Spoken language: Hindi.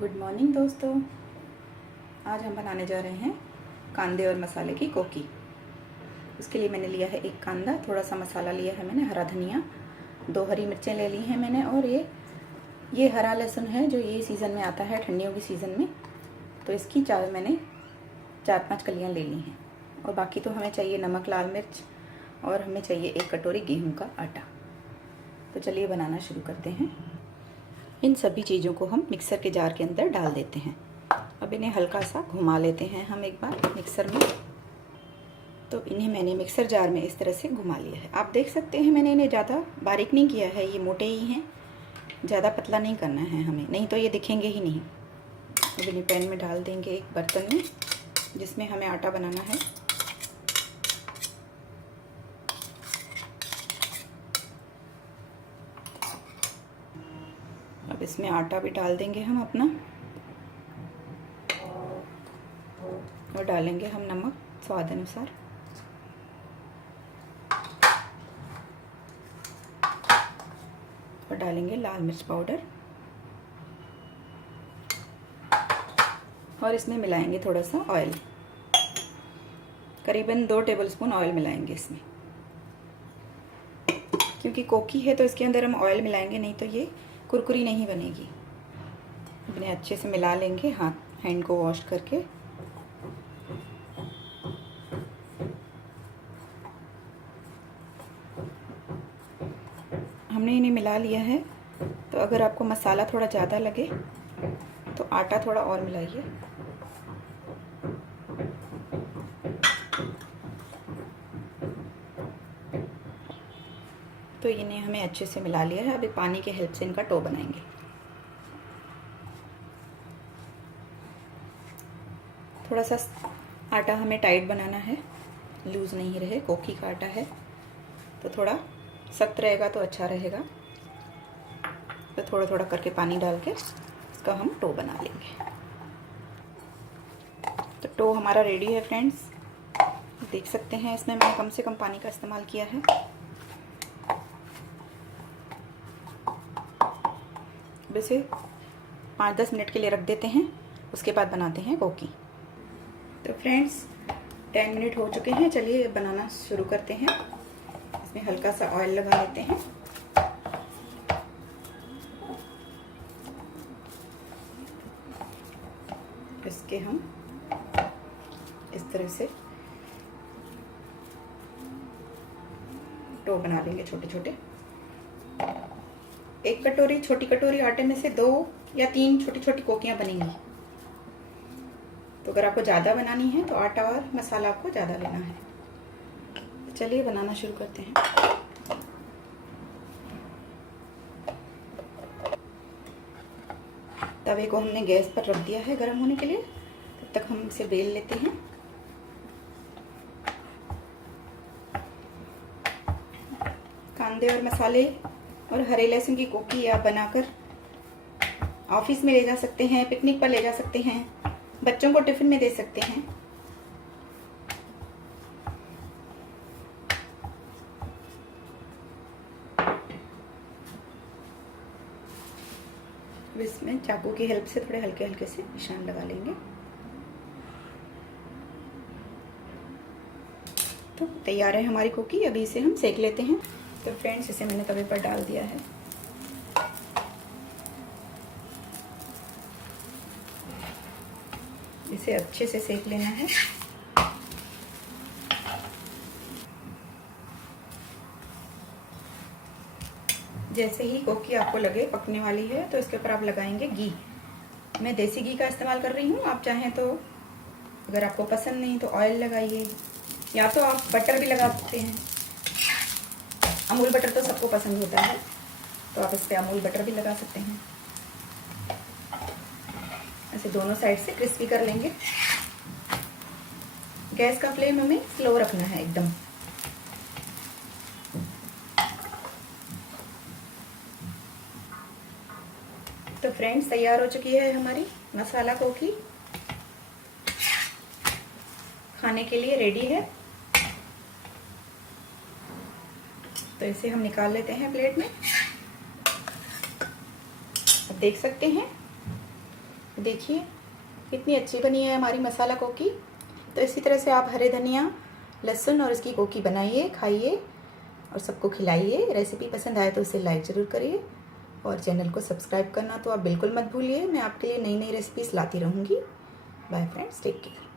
गुड मॉर्निंग दोस्तों। आज हम बनाने जा रहे हैं कांदे और मसाले की कोकी। उसके लिए मैंने लिया है एक कांदा, थोड़ा सा मसाला लिया है मैंने, हरा धनिया, 2 हरी मिर्चें ले ली हैं मैंने, और ये हरा लहसुन है जो ये सीज़न में आता है, ठंडियों की सीज़न में। तो इसकी मैंने 4-5 कलियाँ ले ली हैं। और बाकी तो हमें चाहिए नमक, लाल मिर्च, और हमें चाहिए 1 कटोरी गेहूँ का आटा। तो चलिए बनाना शुरू करते हैं। इन सभी चीज़ों को हम मिक्सर के जार के अंदर डाल देते हैं। अब इन्हें हल्का सा घुमा लेते हैं हम एक बार मिक्सर में। तो इन्हें मैंने मिक्सर जार में इस तरह से घुमा लिया है। आप देख सकते हैं मैंने इन्हें ज़्यादा बारीक नहीं किया है, ये मोटे ही हैं, ज़्यादा पतला नहीं करना है हमें, नहीं तो ये दिखेंगे ही नहीं। अब इन्हें पैन में डाल देंगे एक बर्तन में जिसमें हमें आटा बनाना है। अब इसमें आटा भी डाल देंगे हम अपना, और डालेंगे हम नमक स्वाद अनुसार। और डालेंगे लाल मिर्च पाउडर, और इसमें मिलाएंगे थोड़ा सा ऑयल, करीबन 2 टेबलस्पून ऑयल मिलाएंगे इसमें। क्योंकि कोकी है तो इसके अंदर हम ऑयल मिलाएंगे, नहीं तो ये कुरकुरी नहीं बनेगी। इन्हें अच्छे से मिला लेंगे हैंड को वॉश करके। हमने इन्हें मिला लिया है। तो अगर आपको मसाला थोड़ा ज़्यादा लगे तो आटा थोड़ा और मिलाइए। तो इन्हें हमें अच्छे से मिला लिया है। अभी पानी के हेल्प से इनका डो बनाएंगे। थोड़ा सा आटा हमें टाइट बनाना है, लूज़ नहीं रहे, कोकी का आटा है तो थोड़ा सख्त रहेगा तो अच्छा रहेगा। तो थोड़ा थोड़ा करके पानी डाल के इसका हम डो बना लेंगे। तो डो हमारा रेडी है फ्रेंड्स, देख सकते हैं इसमें मैंने कम से कम पानी का इस्तेमाल किया है। अब इसे 5-10 मिनट के लिए रख देते हैं, उसके बाद बनाते हैं कोकी। तो फ्रेंड्स 10 मिनट हो चुके हैं, चलिए बनाना शुरू करते हैं। इसमें हल्का सा ऑयल लगा लेते हैं। इसके हम इस तरह से डो बना लेंगे छोटे छोटे। 1 कटोरी, छोटी कटोरी आटे में से 2 या 3 छोटी छोटी कोकियां बनेंगी। तो अगर आपको ज़्यादा बनानी है तो आटा और मसाला आपको ज़्यादा लेना है। तो चलिए बनाना शुरू करते हैं। तवे को हमने गैस पर रख दिया है गर्म होने के लिए, तब तक हम इसे बेल लेते हैं। कांदे और मसाले और हरे लहसुन की कोकी आप बनाकर ऑफिस में ले जा सकते हैं, पिकनिक पर ले जा सकते हैं, बच्चों को टिफिन में दे सकते हैं। अब इसमें चाकू की हेल्प से थोड़े हल्के हल्के से निशान लगा लेंगे। तो तैयार है हमारी कोकी। अभी इसे हम सेक लेते हैं। तो फ्रेंड्स इसे मैंने तवे पर डाल दिया है। इसे अच्छे से सेक लेना है। जैसे ही कोकी आपको लगे पकने वाली है तो इसके ऊपर आप लगाएंगे घी। मैं देसी घी का इस्तेमाल कर रही हूँ, आप चाहें तो, अगर आपको पसंद नहीं तो ऑयल लगाइए, या तो आप बटर भी लगा सकते हैं। अमूल बटर तो सबको पसंद होता है, तो आप इस पर अमूल बटर भी लगा सकते हैं। ऐसे दोनों साइड से क्रिस्पी कर लेंगे। गैस का फ्लेम हमें स्लो रखना है एकदम। तो फ्रेंड्स तैयार हो चुकी है हमारी मसाला कोकी, खाने के लिए रेडी है। तो इसे हम निकाल लेते हैं प्लेट में। अब देख सकते हैं देखिए कितनी अच्छी बनी है हमारी मसाला कोकी। तो इसी तरह से आप हरे धनिया, लहसुन और इसकी कोकी बनाइए, खाइए और सबको खिलाइए। रेसिपी पसंद आए तो उसे लाइक ज़रूर करिए और चैनल को सब्सक्राइब करना तो आप बिल्कुल मत भूलिए। मैं आपके लिए नई नई रेसिपीज़ लाती रहूँगी। Bye friends, take care.